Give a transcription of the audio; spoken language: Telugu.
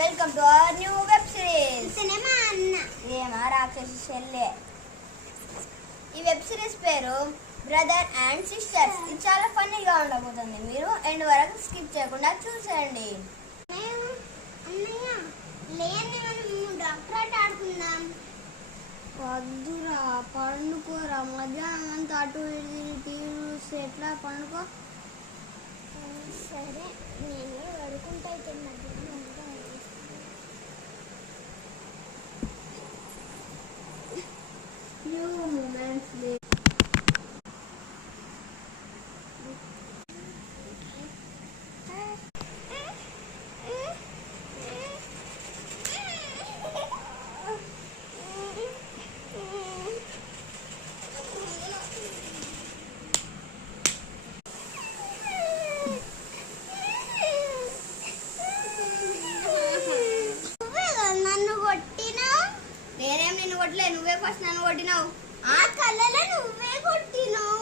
Welcome to our new web series cinema అన్న ఏమా రాక్షసి చెల్లె. ఈ వెబ్ సిరీస్ పేరు బ్రదర్ అండ్ సిస్టర్స్. ఇది చాలా ఫన్నీగా ఉండబోతుంది. మీరు ఎండ్ వరకు స్కిప్ చేయకుండా చూసేయండి. అన్నయ్య లేని మనం డాక్టర్ ఆట ఆడుకుందాం. వద్దురా, పండుకోరా. మధ్యాహ్నం అంతా అటు ఇటు టీవీ చూస్తే ఎట్లా? పండుకో. సరే నేను పడుకుంటా. అయితే మధ్యాహ్నం Few moments later. నన్ను కొట్టినావు. నేనేం నిన్ను కొట్టలే, నువ్వే ఫస్ట్ నన్ను కొట్టినావు. ఆ కళ్ళలో నువ్వే కొట్టినావు.